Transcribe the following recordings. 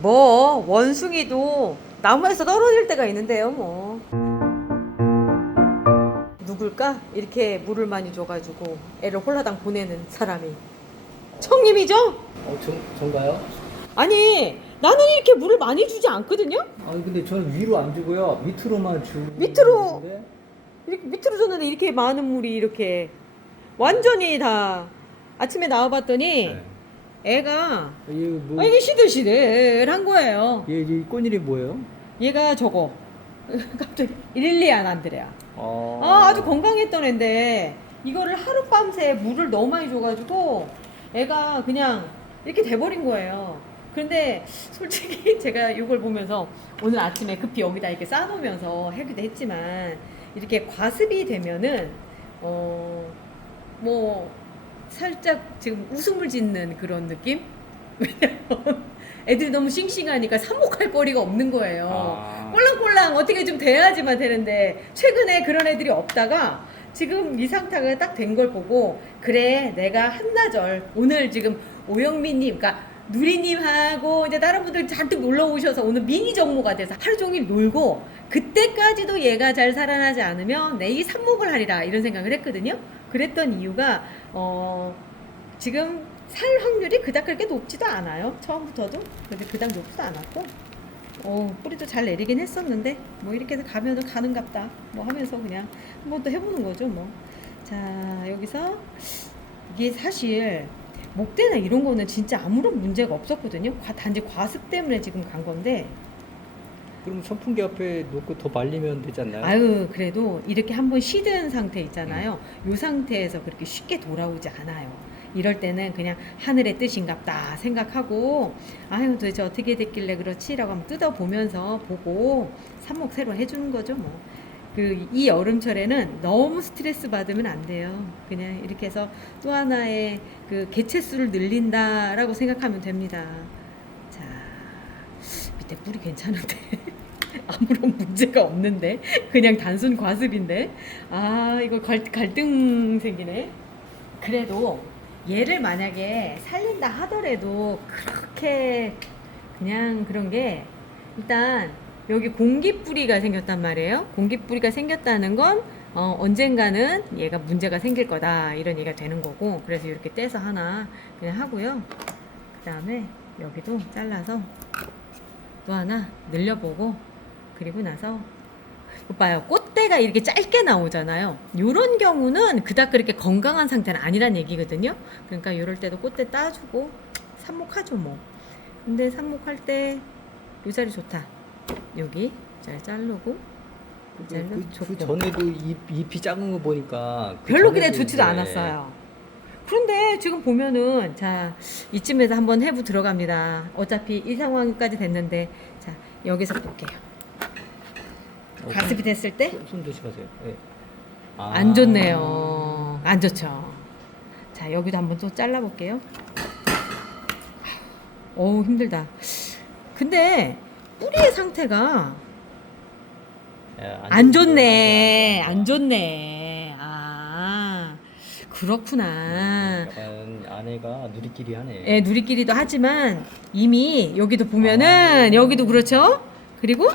뭐 원숭이도 나무에서 떨어질 때가 있는데요 뭐. 누굴까? 이렇게 물을 많이 줘가지고 애를 홀라당 보내는 사람이 청님이죠? 전가요? 아니 나는 이렇게 물을 많이 주지 않거든요? 아니 근데 저는 위로 안 주고요 밑으로만 주고 밑으로. 있는데. 이렇게 밑으로 줬는데 이렇게 많은 물이 이렇게 완전히 다 아침에 나와봤더니 네. 애가 뭐, 이게 시들시들한 거예요. 이 꽃일이 뭐예요? 얘가 저거 갑자기 릴리안 안드레아. 아, 아주 건강했던 애인데 이거를 하룻밤새 물을 너무 많이 줘가지고 애가 그냥 이렇게 돼버린 거예요. 그런데 솔직히 제가 이걸 보면서 오늘 아침에 급히 여기다 이렇게 싸놓으면서 하기도 했지만 이렇게 과습이 되면은 뭐 살짝 지금 웃음을 짓는 그런 느낌? 왜냐면 애들이 너무 싱싱하니까 삽목할 거리가 없는 거예요. 아. 꼴랑꼴랑 어떻게 좀 돼야지만 되는데 최근에 그런 애들이 없다가 지금 이 상태가 딱 된 걸 보고 그래 내가 한나절 오늘 지금 오영민님 그러니까 누리님하고 이제 다른 분들 잔뜩 놀러 오셔서 오늘 미니 정모가 돼서 하루 종일 놀고 그때까지도 얘가 잘 살아나지 않으면 내일 삽목을 하리라 이런 생각을 했거든요. 그랬던 이유가 지금 살 확률이 그닥 그렇게 높지도 않아요. 처음부터도 근데 그닥 높지도 않았고 뿌리도 잘 내리긴 했었는데 뭐 이렇게 해서 가면은 가는갑다 뭐 하면서 그냥 한번 또 해보는 거죠 뭐. 자 여기서 이게 사실 목대나 이런 거는 진짜 아무런 문제가 없었거든요. 단지 과습 때문에 지금 간 건데 그럼 선풍기 앞에 놓고 더 말리면 되지 않나요? 아유 그래도 이렇게 한번 시든 상태 있잖아요. 이 상태에서 그렇게 쉽게 돌아오지 않아요. 이럴 때는 그냥 하늘의 뜻인갑다 생각하고 아유 도대체 어떻게 됐길래 그렇지 라고 한번 뜯어보면서 보고 삽목 새로 해주는 거죠 뭐. 이 여름철에는 너무 스트레스 받으면 안 돼요. 그냥 이렇게 해서 또 하나의 그 개체수를 늘린다라고 생각하면 됩니다. 자 밑에 뿌리 괜찮은데 아무런 문제가 없는데 그냥 단순 과습인데 이거 갈등 생기네. 그래도 얘를 만약에 살린다 하더라도 그렇게 그냥 그런 게 일단 여기 공기뿌리가 생겼단 말이에요. 공기뿌리가 생겼다는 건 언젠가는 얘가 문제가 생길 거다 이런 얘기가 되는 거고 그래서 이렇게 떼서 하나 그냥 하고요. 그 다음에 여기도 잘라서 또 하나 늘려보고 그리고 나서 봐요. 꽃대가 이렇게 짧게 나오잖아요. 요런 경우는 그닥 그렇게 건강한 상태는 아니란 얘기거든요. 그러니까 요럴 때도 꽃대 따주고 삽목하죠 뭐. 근데 삽목할 때 요 자리 좋다. 여기 잘 자르고 그 전에도 잎이 작은 거 보니까 별로 그래 좋지도 않았어요. 그런데 지금 보면은 자 이쯤에서 한번 해부 들어갑니다. 어차피 이 상황까지 됐는데 자 여기서 볼게요. 가습이 됐을 때 손 조심하세요. 네. 안 좋네요. 안 좋죠. 자 여기도 한번 또 잘라볼게요. 어우 힘들다. 근데 뿌리의 상태가 안 좋네. 안 좋네. 그렇구나. 약간 아내가 누리끼리 하네. 예, 누리끼리도 하지만 이미 여기도 보면은 여기도 그렇죠. 그리고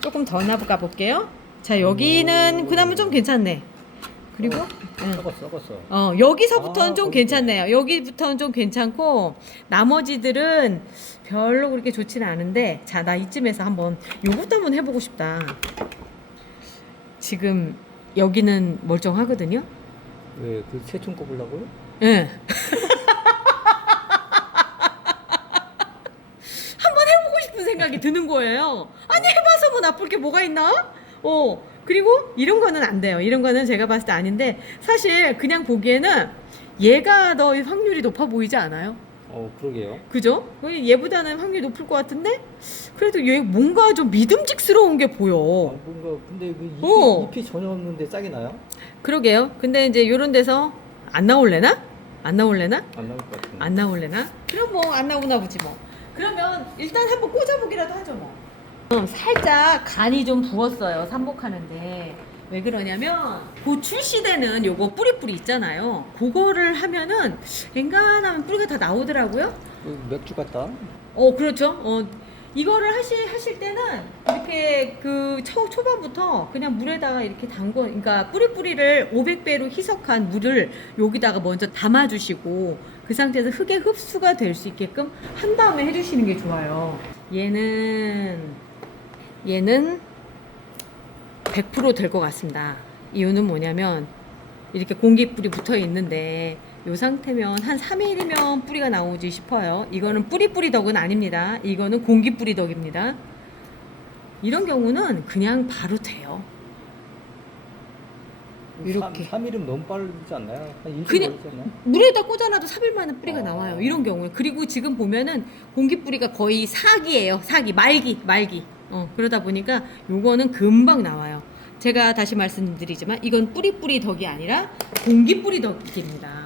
조금 더 나가 볼게요. 자 여기는 그나마 좀 괜찮네. 그리고 썩었어. 여기서부터는 좀 거기 괜찮네요. 여기부터는 좀 괜찮고 나머지들은 별로 그렇게 좋지는 않은데 자 나 이쯤에서 한번 요것도 한번 해보고 싶다. 지금 여기는 멀쩡하거든요. 왜 그 새총 꼽으려고요? 예. 한번 해보고 싶은 생각이 드는 거예요. 아니 해봐서 뭐 나쁠 게 뭐가 있나? 그리고 이런 거는 안 돼요. 이런 거는 제가 봤을 때 아닌데 사실 그냥 보기에는 얘가 더 확률이 높아 보이지 않아요? 그러게요. 그죠? 얘보다는 확률이 높을 것 같은데 그래도 얘 뭔가 좀 믿음직스러운 게 보여. 뭔가 근데 그 잎이 전혀 없는데 싹이 나요? 그러게요. 근데 이제 요런 데서 안 나올래나? 안 나올래나? 안 나올 것 같은데. 안 나올래나? 그럼 뭐 안 나오나 보지 뭐. 그러면 일단 한번 꽂아보기라도 하죠 뭐. 살짝 간이 좀 부었어요. 삽목하는데 왜 그러냐면 그 출시되는 요거 뿌리 있잖아요. 그거를 하면은 엔간하면 뿌리가 다 나오더라고요. 맥주 같다. 그렇죠. 이거를 하실 때는 이렇게 그 초반부터 그냥 물에다가 이렇게 그러니까 뿌리를 500배로 희석한 물을 여기다가 먼저 담아주시고 그 상태에서 흙에 흡수가 될 수 있게끔 한 다음에 해주시는 게 좋아요. 얘는 100% 될 것 같습니다. 이유는 뭐냐면 이렇게 공기뿌리 붙어 있는데 이 상태면 한 3일이면 뿌리가 나오지 싶어요. 이거는 뿌리 덕은 아닙니다. 이거는 공기뿌리 덕입니다. 이런 경우는 그냥 바로 돼요. 이렇게 3일은 너무 빠르지 않나요? 한 일주일 그냥 걸리지 않나요? 물에다 꽂아놔도 3일 만에 뿌리가 나와요. 이런 경우에. 그리고 지금 보면은 공기뿌리가 거의 사기예요. 사기, 말기. 그러다 보니까 요거는 금방 나와요. 제가 다시 말씀드리지만 이건 뿌리 덕이 아니라 공기뿌리 덕입니다.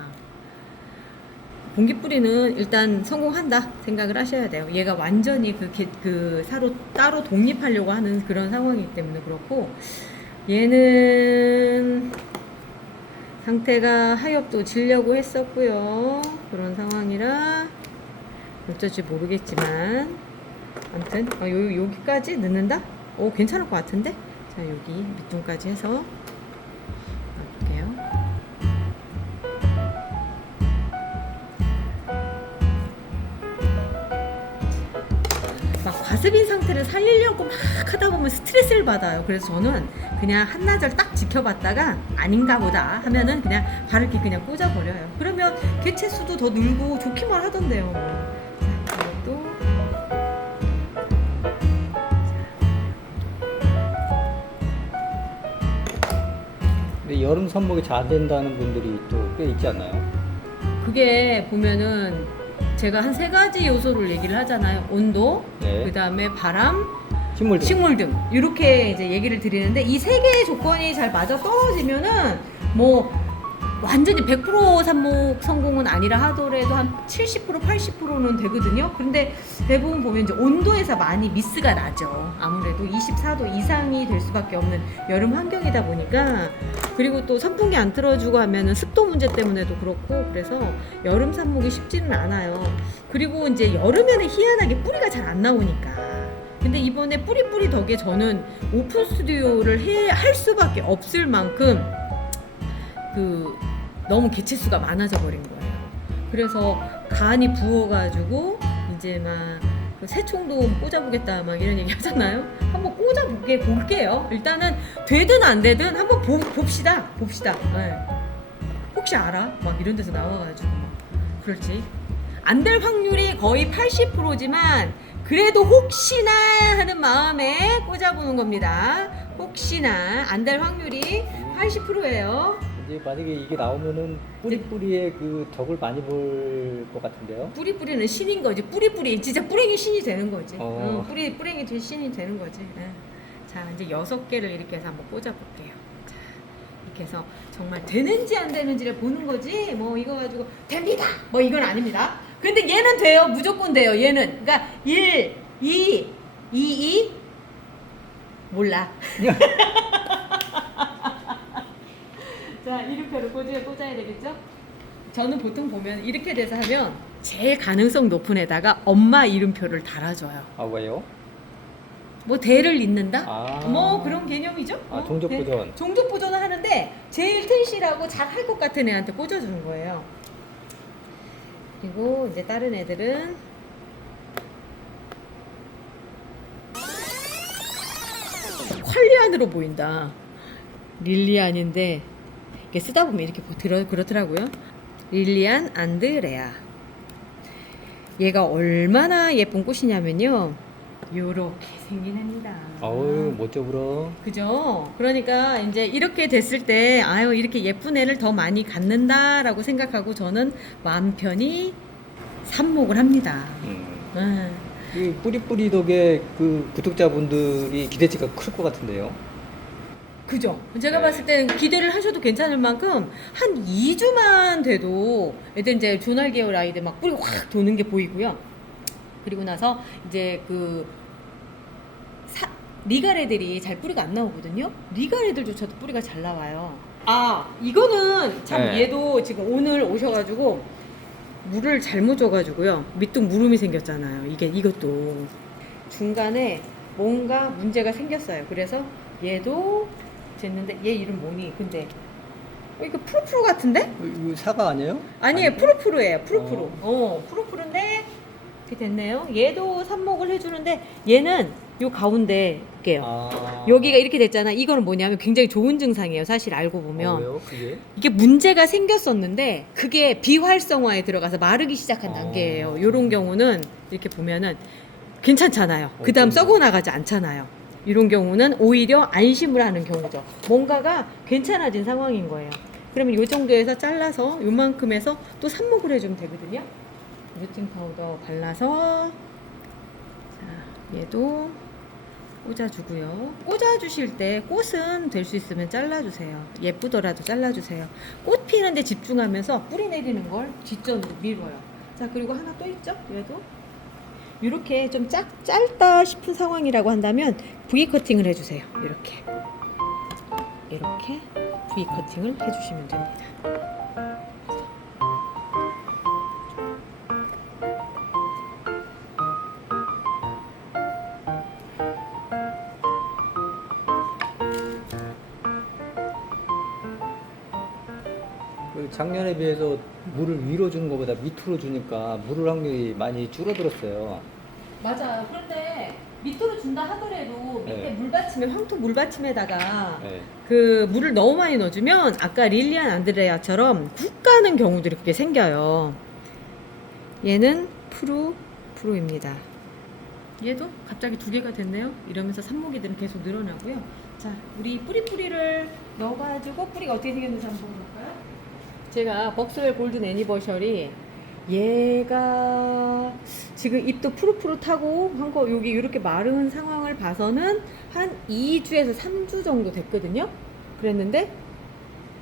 공기뿌리는 일단 성공한다 생각을 하셔야 돼요. 얘가 완전히 그 사로 따로 독립하려고 하는 그런 상황이기 때문에 그렇고, 얘는 상태가 하엽도 지려고 했었고요. 그런 상황이라 어쩔지 모르겠지만 아무튼 여기까지 넣는다? 오, 괜찮을 것 같은데? 자, 여기 밑둥까지 해서 넣을게요. 막 과습인 상태를 살리려고 막 하다 보면 스트레스를 받아요. 그래서 저는 그냥 한나절 딱 지켜봤다가 아닌가 보다 하면은 그냥 바로 이렇게 그냥 꽂아버려요. 그러면 개체 수도 더 늘고 좋기만 하던데요. 자, 이것도 근데 여름 삽목이 잘 된다는 분들이 또 꽤 있지 않나요? 그게 보면은 제가 한 3가지 요소를 얘기를 하잖아요. 온도, 네. 그 다음에 바람, 식물 등. 식물 등 이렇게 이제 얘기를 드리는데 이 3개의 조건이 잘 맞아 떨어지면은 뭐 완전히 100% 삽목 성공은 아니라 하더라도 한 70% 80%는 되거든요. 그런데 대부분 보면 이제 온도에서 많이 미스가 나죠. 아무래도 24도 이상이 될 수밖에 없는 여름 환경이다 보니까, 그리고 또 선풍기 안 틀어주고 하면은 습도 문제 때문에도 그렇고, 그래서 여름 삽목이 쉽지는 않아요. 그리고 이제 여름에는 희한하게 뿌리가 잘 안 나오니까. 근데 이번에 뿌리 덕에 저는 오픈 스튜디오를 할 수밖에 없을 만큼 너무 개체 수가 많아져 버린 거예요. 그래서 간이 부어가지고 이제 막 새총도 꽂아보겠다 막 이런 얘기 하잖아요. 한번 볼게요. 일단은 되든 안 되든 한번 봅시다. 네. 혹시 알아? 막 이런 데서 나와가지고 막 그렇지. 안 될 확률이 거의 80%지만 그래도 혹시나 하는 마음에 꽂아보는 겁니다. 혹시나 안 될 확률이 80%예요. 이제 만약에 이게 나오면은 뿌리의 그 덕을 많이 볼 것 같은데요. 뿌리는 신인 거지. 뿌리 진짜 뿌랭이 신이 되는 거지. 어. 뿌랭이 신이 되는 거지. 네. 자, 이제 6개를 이렇게 해서 한번 꽂아볼게요. 자, 이렇게 해서 정말 되는지 안 되는지를 보는 거지. 뭐 이거 가지고 됩니다. 뭐 이건 아닙니다. 근데 얘는 돼요. 무조건 돼요. 얘는. 그러니까 1, 2 몰라. 자, 이름표를 꽂아야 되겠죠? 저는 보통 보면 이렇게 돼서 하면 제일 가능성 높은 애다가 엄마 이름표를 달아줘요. 아, 왜요? 뭐 대를 잇는다? 아. 뭐 그런 개념이죠? 종족 보존. 종족 보존을 하는데 제일 튼실하고 잘 할 것 같은 애한테 꽂아주는 거예요. 그리고 이제 다른 애들은 퀄리안으로 보인다. 릴리안인데 이렇게 쓰다 보면 이렇게 그렇더라고요. 릴리안 안드레아. 얘가 얼마나 예쁜 꽃이냐면요, 요렇게 생긴 애입니다. 어우, 멋져 불어. 그죠? 그러니까 이제 이렇게 됐을 때 아유, 이렇게 예쁜 애를 더 많이 갖는다라고 생각하고 저는 마음 편히 삽목을 합니다. 이 뿌리 덕에 그 구독자분들이 기대치가 클 것 같은데요. 그죠? 제가 네. 봤을 땐 기대를 하셔도 괜찮을 만큼 한 2주만 돼도 애들 이제 조날 계열 아이들 막 뿌리 확 도는 게 보이고요. 그리고 나서 이제 리갈 애들이 잘 뿌리가 안 나오거든요. 리갈 애들조차도 뿌리가 잘 나와요. 아, 이거는 참 네. 얘도 지금 오늘 오셔가지고 물을 잘못 줘가지고요. 밑둥 무름이 생겼잖아요. 이것도 중간에 뭔가 문제가 생겼어요. 그래서 얘도 쟀는데 얘 이름 뭐니? 근데 이거 푸르푸르 같은데? 이거 사과 아니에요? 아니에요. 푸르푸르예요. 푸르푸르. 어. 푸르푸르인데 이렇게 됐네요. 얘도 삽목을 해주는데 얘는 요 가운데 볼게요. 여기가 이렇게 됐잖아. 이거는 뭐냐면 굉장히 좋은 증상이에요. 사실 알고 보면. 왜요? 그게? 이게 문제가 생겼었는데 그게 비활성화에 들어가서 마르기 시작한 단계예요. 이런 경우는 이렇게 보면은 괜찮잖아요. 그 다음 썩어 나가지 않잖아요. 이런 경우는 오히려 안심을 하는 경우죠. 뭔가가 괜찮아진 상황인 거예요. 그러면 이 정도에서 잘라서 요만큼 해서 또 삽목을 해주면 되거든요. 루팅 파우더 발라서 자, 얘도 꽂아주고요. 꽂아주실 때 꽃은 될 수 있으면 잘라주세요. 예쁘더라도 잘라주세요. 꽃 피는데 집중하면서 뿌리 내리는 걸 뒷전으로 밀어요. 자, 그리고 하나 또 있죠? 얘도 이렇게 좀 짧다 싶은 상황이라고 한다면 V 커팅을 해주세요. 이렇게 V 커팅을 해주시면 됩니다. 작년에 비해서 물을 위로 주는 것보다 밑으로 주니까 물을 확률이 많이 줄어들었어요. 맞아요. 그런데 밑으로 준다 하더라도 밑에 네. 물받침에 황토 물받침에다가 네. 그 물을 너무 많이 넣어주면 아까 릴리안 안드레아처럼 국 가는 경우들이 그렇게 생겨요. 얘는 프로입니다. 얘도 갑자기 두 개가 됐네요. 이러면서 삽목이들은 계속 늘어나고요. 자, 우리 뿌리를 넣어가지고 뿌리가 어떻게 생겼는지 한번 볼까요? 제가 벅스웰 골든 애니버셔리 얘가 지금 잎도 푸릇푸릇하고 한 거 여기 이렇게 마른 상황을 봐서는 한 2주에서 3주 정도 됐거든요. 그랬는데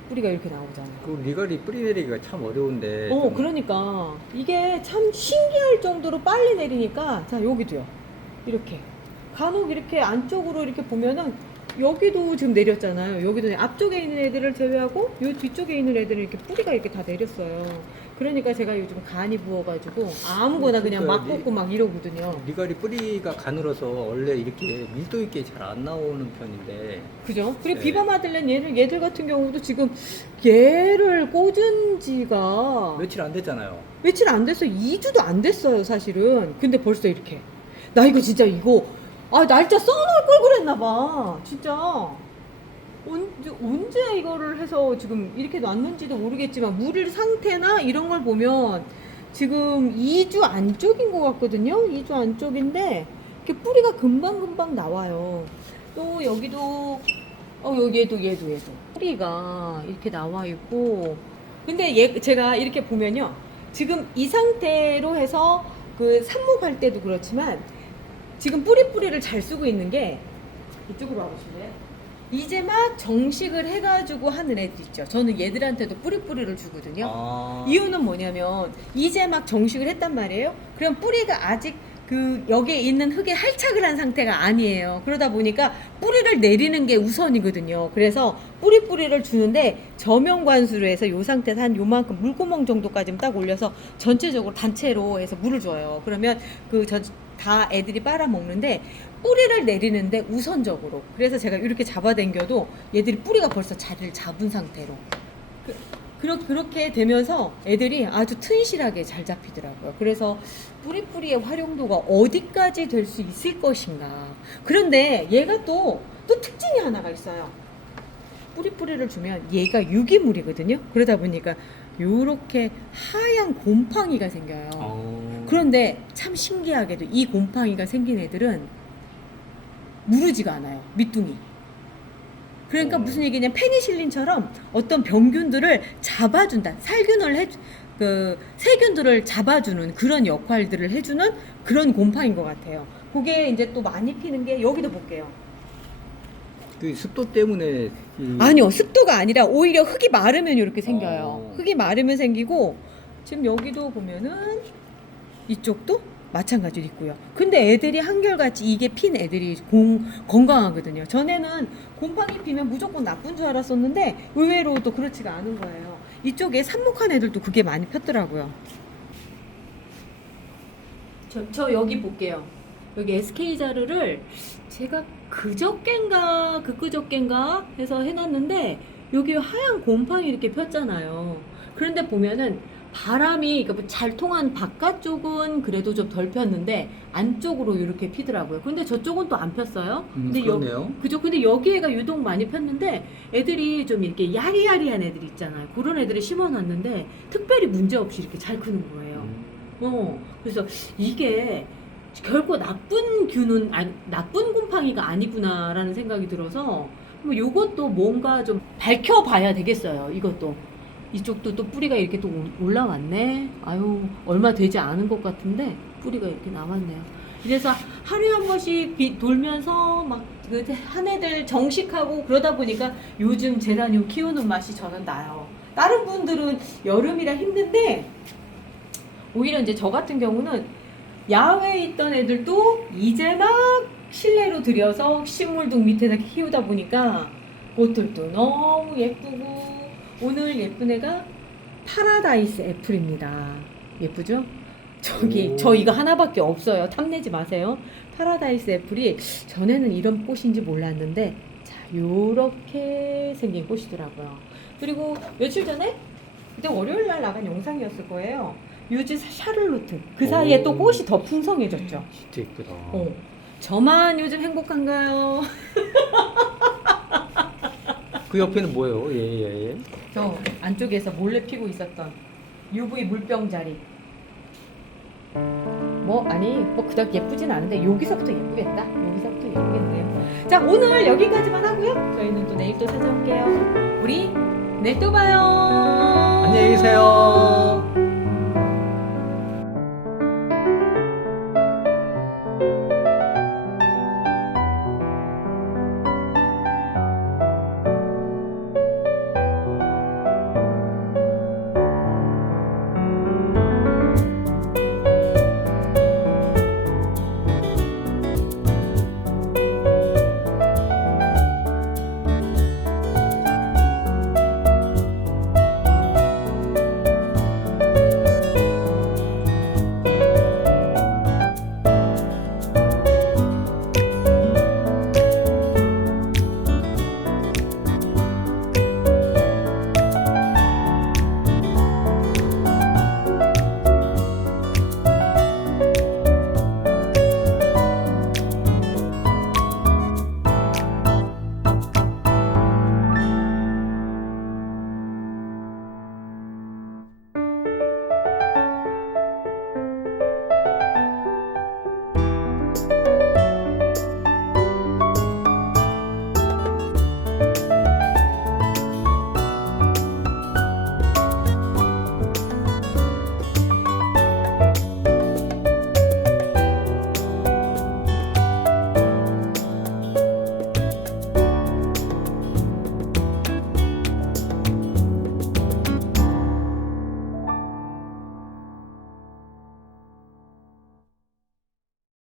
뿌리가 이렇게 나오잖아요. 그 리가리 뿌리 내리기가 참 어려운데. 그러니까 이게 참 신기할 정도로 빨리 내리니까 자 여기도요. 이렇게 간혹 이렇게 안쪽으로 이렇게 보면은 여기도 지금 내렸잖아요. 여기도 앞쪽에 있는 애들을 제외하고 요 뒤쪽에 있는 애들은 이렇게 뿌리가 이렇게 다 내렸어요. 그러니까 제가 요즘 간이 부어가지고 아무거나 그냥 막 꽂고 막 이러거든요. 리가리 뿌리가 가늘어서 원래 이렇게 밀도 있게 잘 안 나오는 편인데. 그죠? 그리고 네. 비바 마들렌 얘들 같은 경우도 지금 얘를 꽂은 지가 며칠 안 됐잖아요. 며칠 안 됐어요. 2주도 안 됐어요, 사실은. 근데 벌써 이렇게. 나 이거 진짜 날짜 써놓을 걸 그랬나봐. 진짜. 언제 이거를 해서 지금 이렇게 놨는지도 모르겠지만, 물 상태나 이런 걸 보면 지금 2주 안쪽인 것 같거든요? 2주 안쪽인데, 이렇게 뿌리가 금방금방 나와요. 또 여기도, 얘도. 뿌리가 이렇게 나와 있고, 근데 제가 이렇게 보면요. 지금 이 상태로 해서 그 삽목할 때도 그렇지만 지금 뿌리를 잘 쓰고 있는 게 이쪽으로 와보실래요? 이제 막 정식을 해가지고 하는 애들 있죠. 저는 얘들한테도 뿌리를 주거든요. 이유는 뭐냐면 이제 막 정식을 했단 말이에요. 그럼 뿌리가 아직 그 여기에 있는 흙에 할착을 한 상태가 아니에요. 그러다 보니까 뿌리를 내리는 게 우선이거든요. 그래서 뿌리를 주는데 저명관수로 해서 요 상태에서 한 요만큼 물구멍 정도까지 딱 올려서 전체적으로 단체로 해서 물을 줘요. 그러면 다 애들이 빨아먹는데 뿌리를 내리는데 우선적으로. 그래서 제가 이렇게 잡아당겨도 얘들이 뿌리가 벌써 자리를 잡은 상태로. 그렇게 되면서 애들이 아주 튼실하게 잘 잡히더라고요. 그래서 뿌리의 활용도가 어디까지 될 수 있을 것인가. 그런데 얘가 또 특징이 하나가 있어요. 뿌리를 주면 얘가 유기물이거든요. 그러다 보니까 요렇게 하얀 곰팡이가 생겨요. 그런데 참 신기하게도 이 곰팡이가 생긴 애들은 무르지가 않아요. 밑둥이. 그러니까 무슨 얘기냐면 페니실린처럼 어떤 병균들을 잡아준다. 세균들을 잡아주는 그런 역할들을 해주는 그런 곰팡인 것 같아요. 그게 이제 또 많이 피는 게 여기도 볼게요. 그 습도 때문에. 아니요, 습도가 아니라 오히려 흙이 마르면 이렇게 생겨요. 흙이 마르면 생기고 지금 여기도 보면은 이쪽도 마찬가지로 있고요. 근데 애들이 한결같이 이게 핀 애들이 건강하거든요. 전에는 곰팡이 피면 무조건 나쁜 줄 알았었는데 의외로 또 그렇지가 않은 거예요. 이쪽에 삽목한 애들도 그게 많이 폈더라고요. 저 여기 볼게요. 여기 SK 자르를 제가 그저껜가 해서 해놨는데 여기 하얀 곰팡이 이렇게 폈잖아요. 그런데 보면은 바람이 그러니까 잘 통한 바깥쪽은 그래도 좀 덜 폈는데 안쪽으로 이렇게 피더라고요. 근데 저쪽은 또 안 폈어요. 근데 그렇네요. 그죠? 근데 여기에가 유독 많이 폈는데 애들이 좀 이렇게 야리야리한 애들 있잖아요. 그런 애들을 심어놨는데 특별히 문제 없이 이렇게 잘 크는 거예요. 그래서 이게 결코 나쁜 곰팡이가 아니구나라는 생각이 들어서 뭐 요것도 뭔가 좀 밝혀봐야 되겠어요. 이것도. 이쪽도 또 뿌리가 이렇게 또 올라왔네. 아유, 얼마 되지 않은 것 같은데 뿌리가 이렇게 남았네요. 그래서 하루에 한 번씩 돌면서 막 한 애들 정식하고 그러다 보니까 요즘 제라늄 키우는 맛이 저는 나요. 다른 분들은 여름이라 힘든데 오히려 이제 저 같은 경우는 야외에 있던 애들도 이제 막 실내로 들여서 식물등 밑에다 키우다 보니까 꽃들도 너무 예쁘고 오늘 예쁜 애가 파라다이스 애플입니다. 예쁘죠? 저 이거 하나밖에 없어요. 탐내지 마세요. 파라다이스 애플이 전에는 이런 꽃인지 몰랐는데 자 요렇게 생긴 꽃이더라고요. 그리고 며칠 전에 그때 월요일 날 나간 영상이었을 거예요. 유지 샤를로트 그 사이에 또 꽃이 더 풍성해졌죠. 진짜 예쁘다. 저만 요즘 행복한가요? 그 옆에는 뭐예요? 예. 저 안쪽에서 몰래 피고 있었던 UV 물병자리. 그닥 예쁘진 않은데 여기서부터 예쁘겠다. 여기서부터 예쁘겠네요. 자, 오늘 여기까지만 하고요. 저희는 또 내일 또 찾아올게요. 우리 내일 또 봐요. 안녕히 계세요.